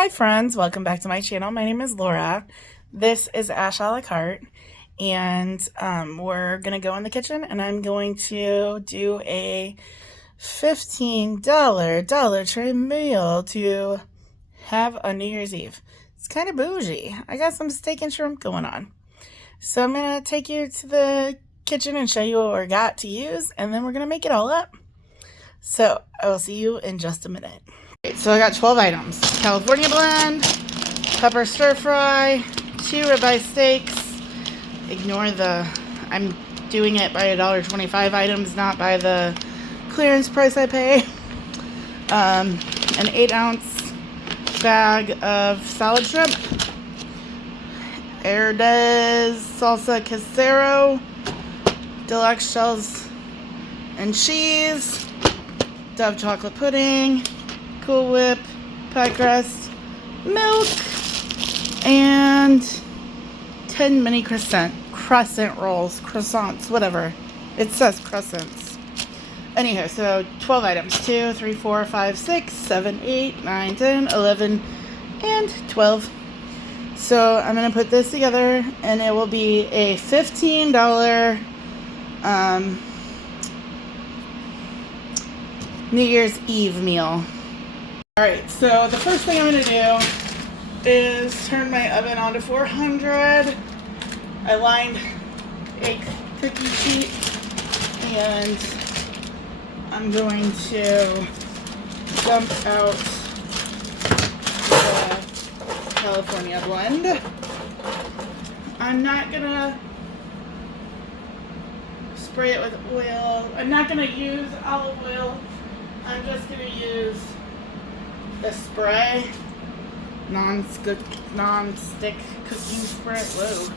Hi friends, welcome back to my channel. My name is Laura. This is Ashalacarte, and we're gonna go in the kitchen and I'm going to do a $15 Dollar Tree meal to have on New Year's Eve. It's kind of bougie. I got some steak and shrimp going on. So I'm gonna take you to the kitchen and show you what we got to use, and then we're gonna make it all up. So I will see you in just a minute. So I got 12 items. California blend, pepper stir fry, 2 ribeye steaks. Ignore the, I'm doing it by $1.25 items, not by the clearance price I pay. An 8-ounce bag of salad shrimp. Herdez salsa casero, deluxe shells and cheese, Dove chocolate pudding, Cool Whip, pie crust, milk, and 10 mini crescent croissants, whatever. It says crescents. Anyhow, so 12 items. 2, 3, 4, 5, 6, 7, 8, 9, 10, 11, and 12. So I'm going to put this together, and it will be a $15 New Year's Eve meal. Alright, so the first thing I'm going to do is turn my oven on to 400. I lined a cookie sheet, and I'm going to dump out the California blend. I'm not going to spray it with oil. I'm not going to use olive oil. I'm just going to use the spray, non-stick cooking spray. Whoa.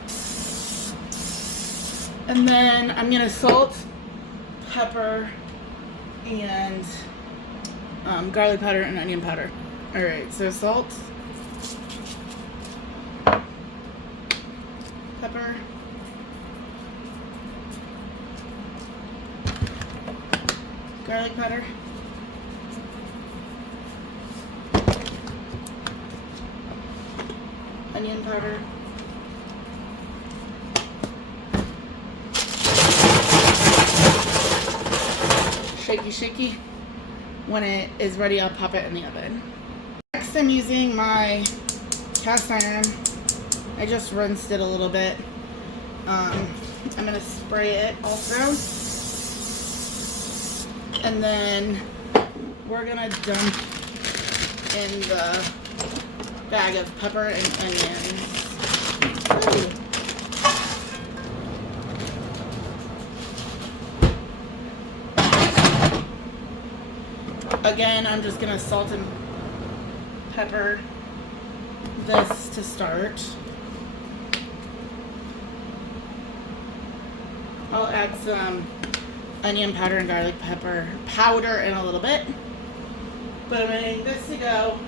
And then I'm gonna salt, pepper, and garlic powder and onion powder. All right, so salt, pepper, garlic powder, onion powder, shaky. When it is ready, I'll pop it in the oven. Next, I'm using my cast iron. I just rinsed it a little bit. I'm gonna spray it also, and then we're gonna dump in the bag of pepper and onions. Ooh. Again, I'm just gonna salt and pepper this to start. I'll add some onion powder and garlic pepper powder in a little bit. But I'm ready this to go.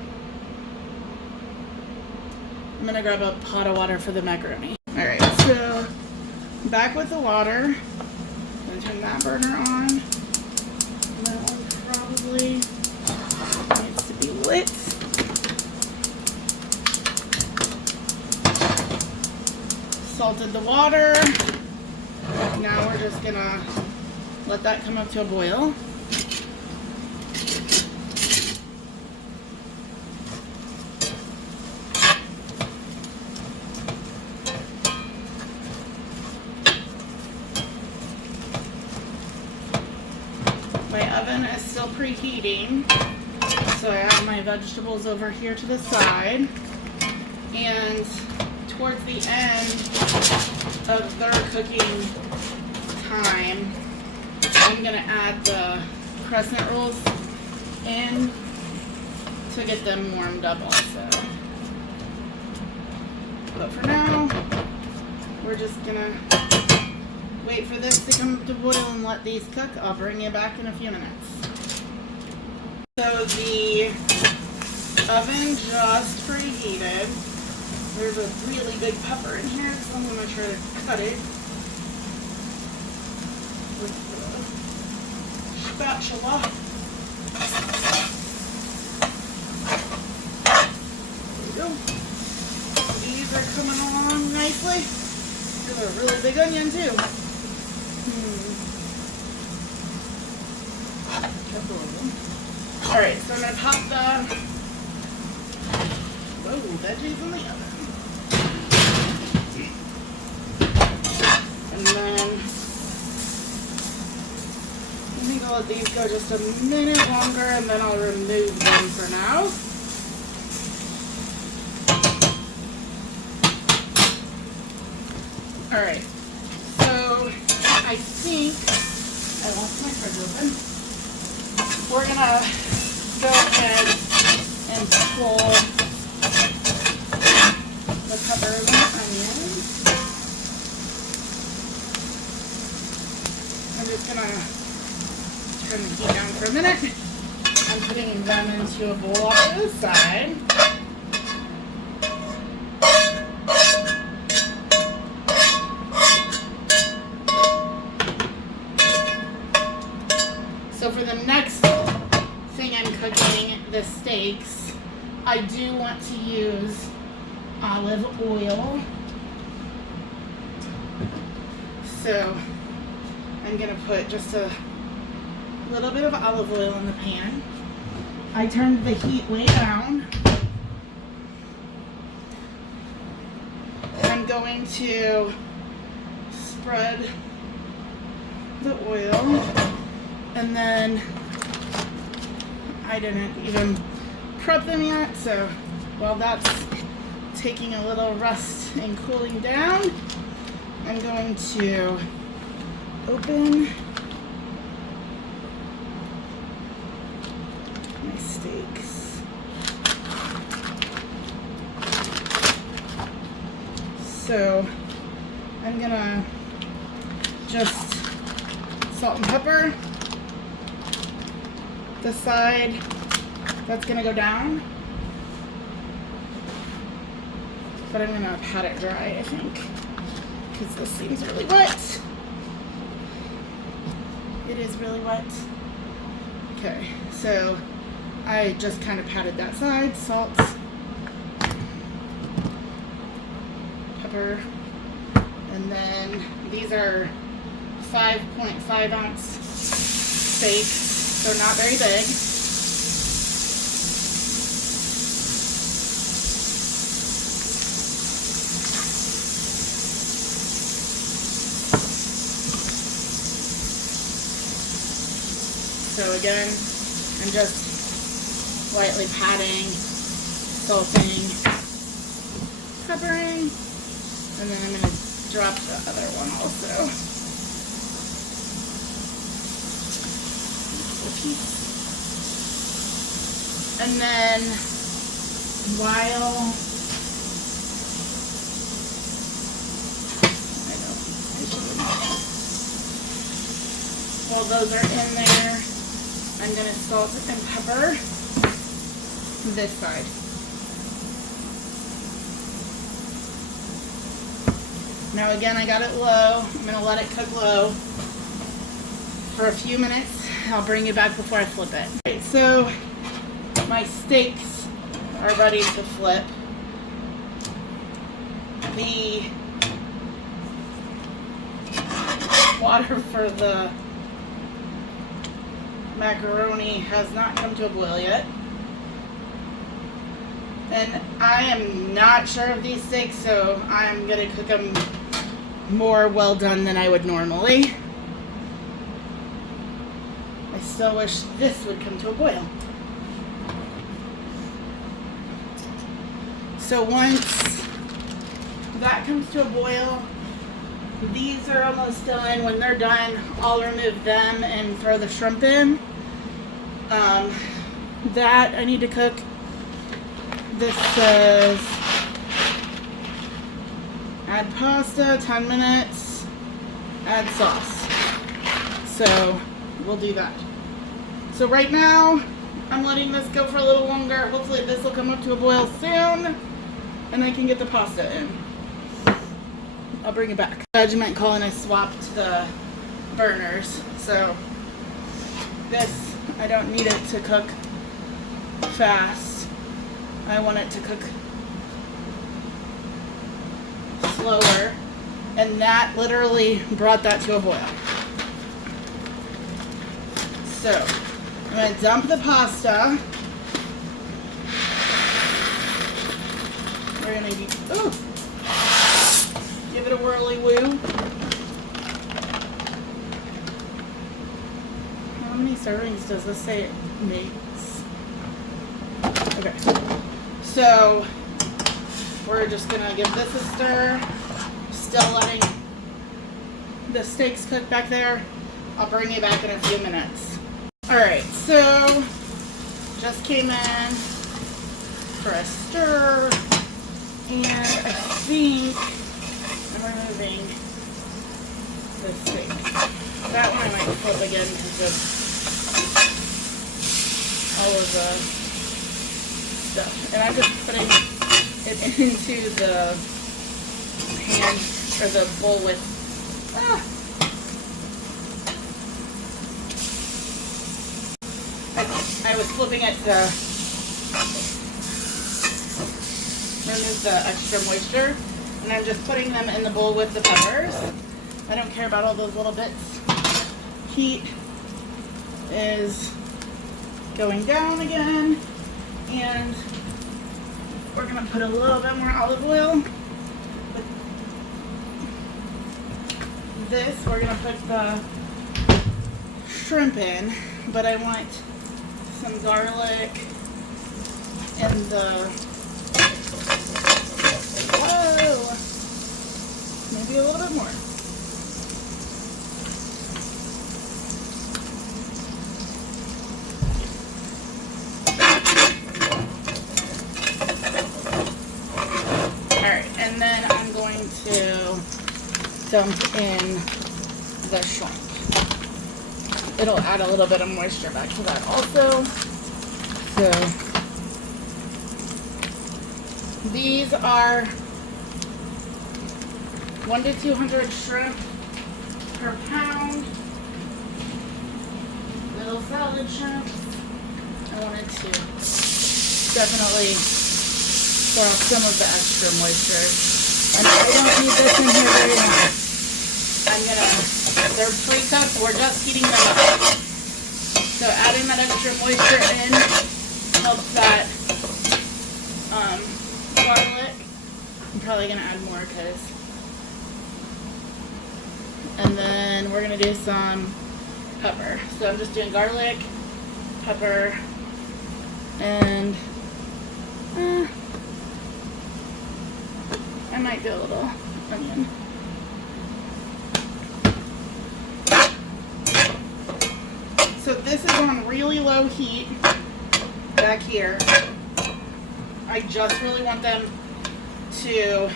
I'm gonna grab a pot of water for the macaroni. Alright, so back with the water. I'm gonna turn that burner on. That one probably needs to be lit. Salted the water. Now we're just gonna let that come up to a boil. My oven is still preheating, so I have my vegetables over here to the side, and towards the end of their cooking time, I'm going to add the crescent rolls in to get them warmed up also. But for now, we're just going to wait for this to come to boil and let these cook. I'll bring you back in a few minutes. So the oven just preheated. There's a really big pepper in here, so I'm going to try to cut it with the spatula. are coming along nicely. There's a really big onion too. Alright, so I'm going to pop the veggies in the oven. And then I think I'll let these go just a minute longer and then I'll remove them for now. Alright, so I think I left my fridge open. We're gonna go ahead and pull the peppers and onions. I'm just gonna turn the heat down for a minute. I'm putting them into a bowl off to the side. So for the next thing I'm cooking, the steaks, I do want to use olive oil. So I'm going to put just a little bit of olive oil in the pan. I turned the heat way down. I'm going to spread the oil. And then I didn't even prep them yet, so while that's taking a little rest and cooling down, I'm going to open my steaks. So I'm gonna just salt and pepper the side that's gonna go down, but I'm gonna pat it dry, I think, because this seems really wet. It is really wet. Okay, so I just kind of patted that side, salt, pepper, and then these are 5.5 ounce steaks. So not very big. So again, I'm just lightly patting, salting, peppering, and then I'm going to drop the other one also. And then while those are in there, I'm going to salt and pepper this side. Now again, I got it low. I'm going to let it cook low for a few minutes. I'll bring you back before I flip it. Okay, so my steaks are ready to flip. The water for the macaroni has not come to a boil yet. And I am not sure of these steaks, so I'm going to cook them more well done than I would normally. I still wish this would come to a boil. So once that comes to a boil, these are almost done. When they're done, I'll remove them and throw the shrimp in. That I need to cook. This says add pasta, 10 minutes, add sauce. So we'll do that. So right now, I'm letting this go for a little longer. Hopefully this will come up to a boil soon, and I can get the pasta in. I'll bring it back. Judgment call, and I swapped the burners. So this, I don't need it to cook fast. I want it to cook slower, and that literally brought that to a boil. So I'm going to dump the pasta. We're going to give it a whirly woo. How many servings does this say it makes? Okay. So we're just going to give this a stir. Still letting the steaks cook back there. I'll bring you back in a few minutes. Alright, so just came in for a stir, and I think I'm removing the steak. That one I might flip again because of all of the stuff. And I'm just putting it into the pan or the bowl with I was flipping it to remove the extra moisture, and I'm just putting them in the bowl with the peppers. I don't care about all those little bits. Heat is going down again, and we're gonna put a little bit more olive oil. This, we're gonna put the shrimp in, but I want some garlic and maybe a little bit more. Alright, and then I'm going to dump in the shrimp. It'll add a little bit of moisture back to that also. So these are 1 to 200 shrimp per pound. Little salad shrimps. I wanted to definitely throw off some of the extra moisture. And I don't need this in here very long. They're pre-cooked, we're just heating them up. So adding that extra moisture in helps that garlic. I'm probably going to add more and then we're going to do some pepper. So I'm just doing garlic, pepper, and I might do a little onion. So this is on really low heat back here. I just really want them to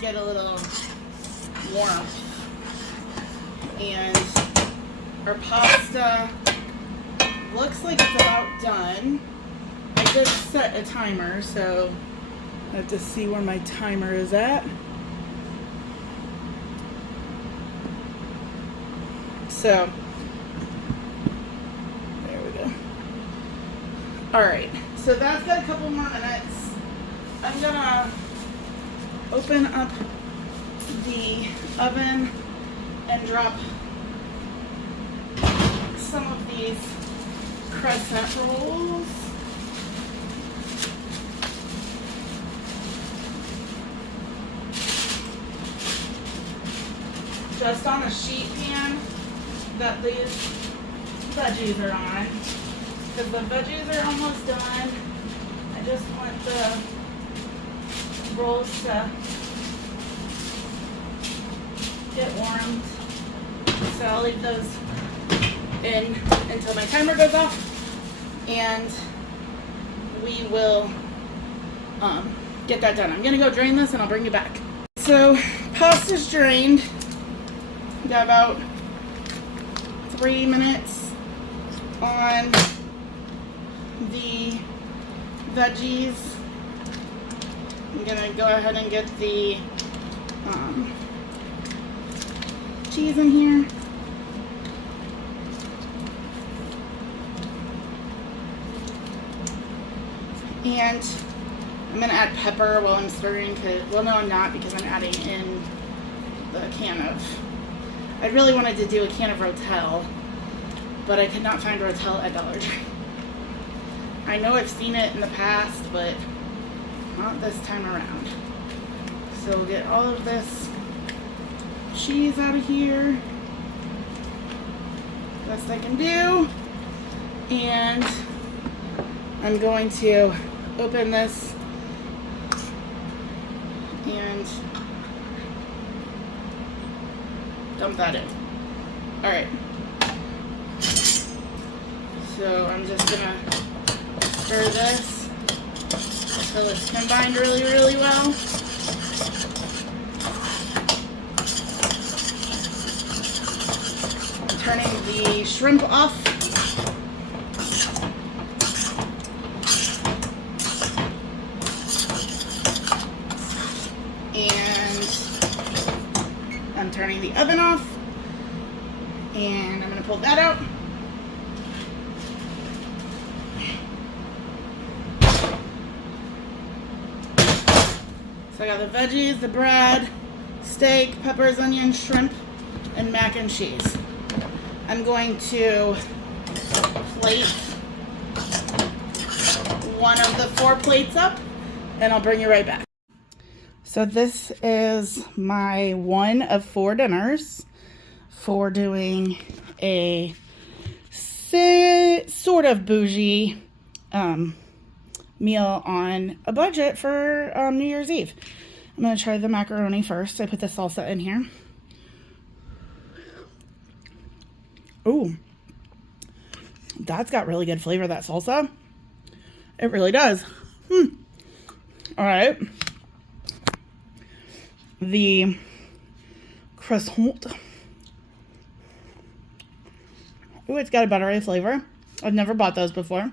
get a little warm. And our pasta looks like it's about done. I just set a timer, so I have to see where my timer is at. So, there we go. Alright, so that's got a couple more minutes. I'm gonna open up the oven and drop some of these crescent rolls. Just on a sheet pan that these veggies are on, because the veggies are almost done. I just want the rolls to get warmed, so I'll leave those in until my timer goes off, and we will get that done. I'm gonna go drain this and I'll bring you back. So pasta's drained. We got about 3 minutes on the veggies. I'm gonna go ahead and get the cheese in here. And I'm gonna add pepper while I'm stirring, well, no, I'm not, because I'm adding in the can of, I really wanted to do a can of Rotel, but I could not find Rotel at Dollar Tree. I know I've seen it in the past, but not this time around. So we'll get all of this cheese out of here, best I can do, and I'm going to open this and dump that in. Alright, so I'm just gonna stir this until it's combined really, really well. I'm turning the shrimp off. I'm turning the oven off, and I'm going to pull that out. So I got the veggies, the bread, steak, peppers, onions, shrimp, and mac and cheese. I'm going to plate one of the 4 plates up, and I'll bring you right back. So this is my one of 4 dinners for doing a sort of bougie meal on a budget for New Year's Eve. I'm going to try the macaroni first. I put the salsa in here. Ooh, that's got really good flavor, that salsa. It really does. All right. The croissant. Ooh, it's got a buttery flavor. I've never bought those before.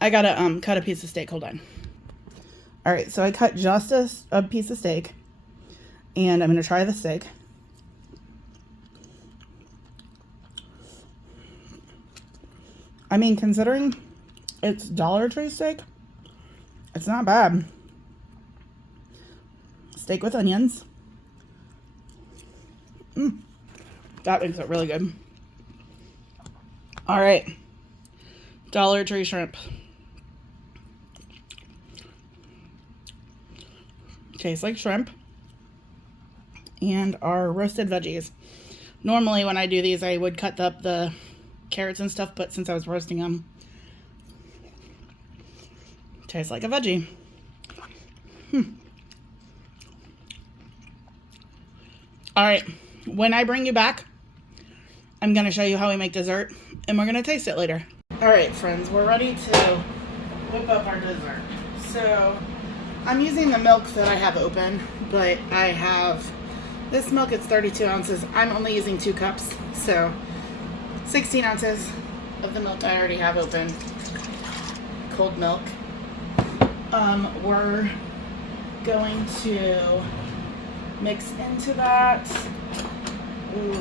I gotta cut a piece of steak. Hold on. All right, so I cut just a piece of steak, and I'm gonna try the steak. I mean, considering it's Dollar Tree steak, it's not bad. Steak with onions. That makes it really good. All right. Dollar Tree shrimp. Tastes like shrimp. And our roasted veggies. Normally when I do these, I would cut up the carrots and stuff, but since I was roasting them, tastes like a veggie. All right, when I bring you back, I'm gonna show you how we make dessert, and we're gonna taste it later. All right, friends, we're ready to whip up our dessert. So I'm using the milk that I have open, but I have this milk. It's 32 ounces. I'm only using 2 cups, so 16 ounces of the milk I already have open, cold milk. We're going to mix into that. Ooh.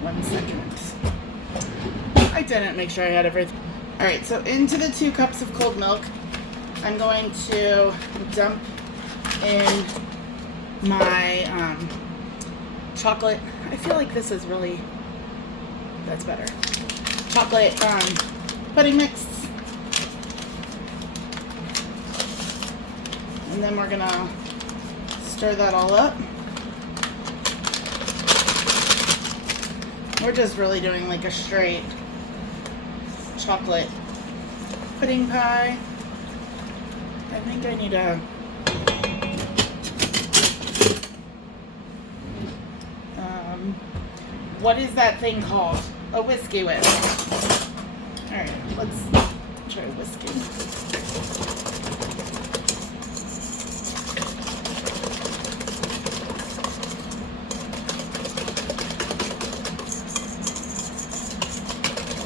1 second. I didn't make sure I had everything. All right, so into the 2 cups of cold milk, I'm going to dump in my chocolate. I feel like this is really, that's better. Chocolate pudding mix. And then we're gonna stir that all up. We're just really doing like a straight chocolate pudding pie. I think I need a what is that thing called? A whiskey whisk. Alright, let's try whiskey.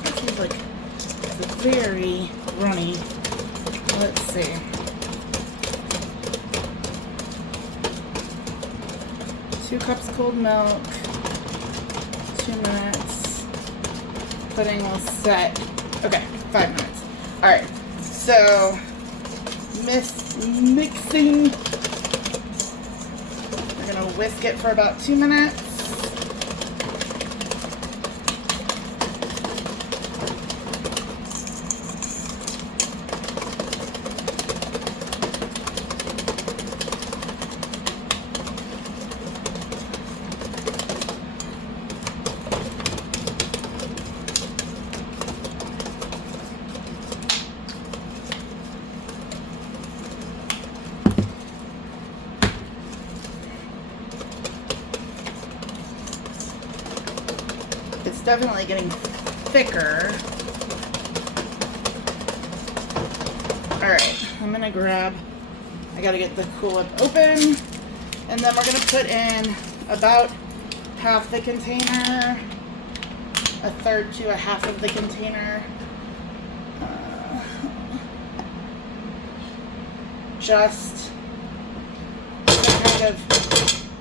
That seems like it's very runny. Let's see. Two cups cold milk. 2 minutes. pudding will set. Okay, 5 minutes. All right, so mixing. We're gonna whisk it for about 2 minutes. It's definitely getting thicker. All right, I'm gonna grab, I gotta get the Cool Whip open, and then we're gonna put in about half the container, a third to a half of the container. Just to kind of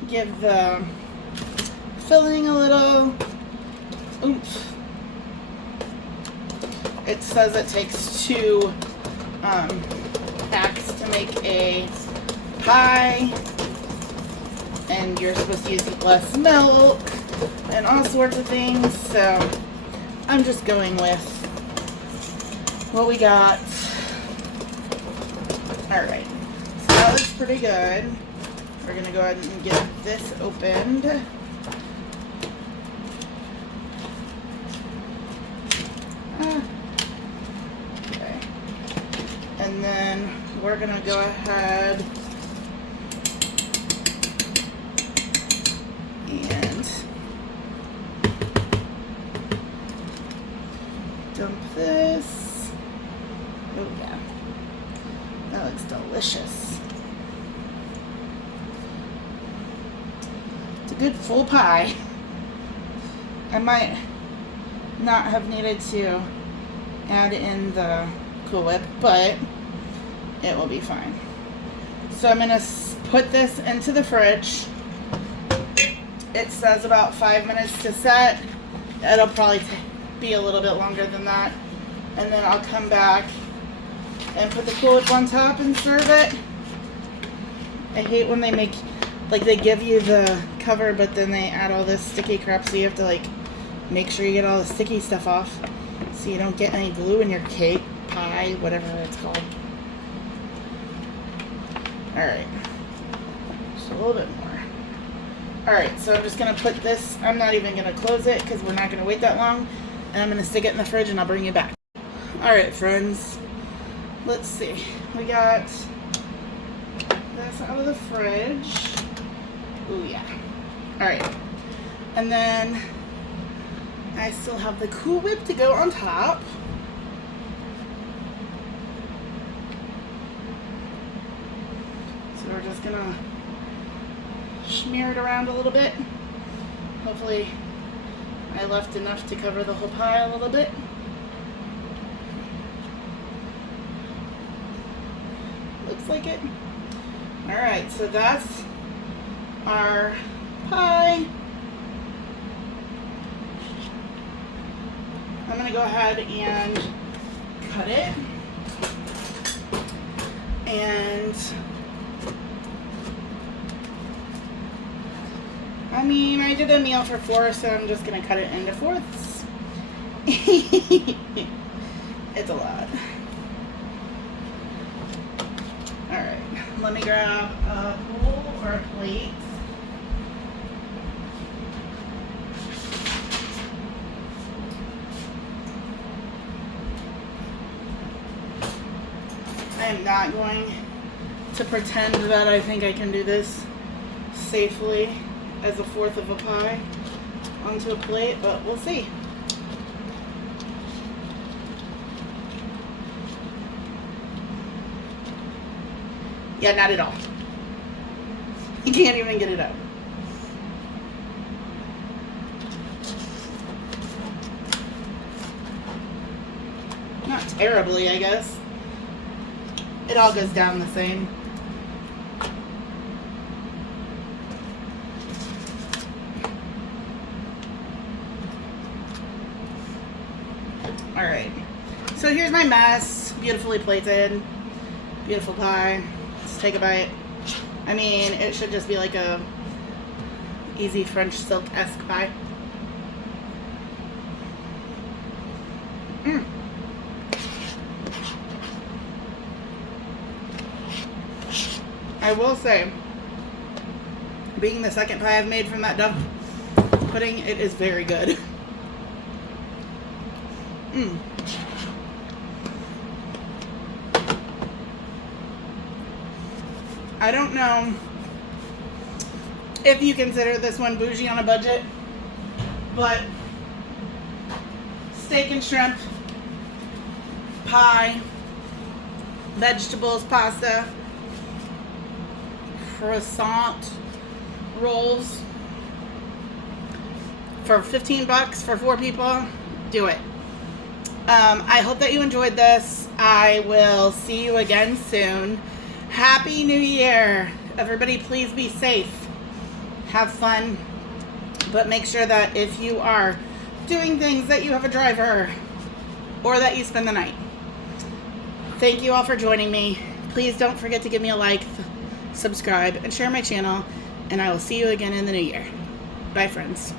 give the filling a little oomph. It says it takes 2 packs to make a pie, and you're supposed to use less milk and all sorts of things, so I'm just going with what we got. Alright, so that looks pretty good. We're going to go ahead and get this opened. Okay. And then we're going to go ahead and dump this. Oh yeah, that looks delicious. It's a good full pie. I might not have needed to add in the Cool Whip, but it will be fine. So I'm going to put this into the fridge. It says about 5 minutes to set. It'll probably be a little bit longer than that. And then I'll come back and put the Cool Whip on top and serve it. I hate when they make, like, they give you the cover, but then they add all this sticky crap, so you have to, like, make sure you get all the sticky stuff off so you don't get any glue in your cake, pie, whatever it's called. Alright. Just a little bit more. Alright, so I'm just going to put this, I'm not even going to close it because we're not going to wait that long. And I'm going to stick it in the fridge and I'll bring you back. Alright, friends. Let's see. We got this out of the fridge. Ooh, yeah. Alright. And then I still have the Cool Whip to go on top. So we're just gonna smear it around a little bit. Hopefully I left enough to cover the whole pie a little bit. Looks like it. Alright, so that's our pie. I'm going to go ahead and cut it. And I mean, I did a meal for 4, so I'm just going to cut it into 4ths. It's a lot. Alright, let me grab a bowl or a plate. I am not going to pretend that I think I can do this safely as a 4th of a pie onto a plate, but we'll see. Yeah, not at all. You can't even get it out. Not terribly, I guess. It all goes down the same. So here's my mess, beautifully plated, beautiful pie. Let's take a bite. I mean, it should just be like a easy French silk-esque pie. I will say, being the second pie I've made from that duck pudding, it is very good. I don't know if you consider this one bougie on a budget, but steak and shrimp, pie, vegetables, pasta, croissant rolls for $15 for 4 people. Do it. I hope that you enjoyed this. I will see you again soon. Happy New Year. Everybody, please be safe. Have fun. But make sure that if you are doing things, that you have a driver or that you spend the night. Thank you all for joining me. Please don't forget to give me a like, subscribe, and share my channel. And I will see you again in the new year. Bye, friends.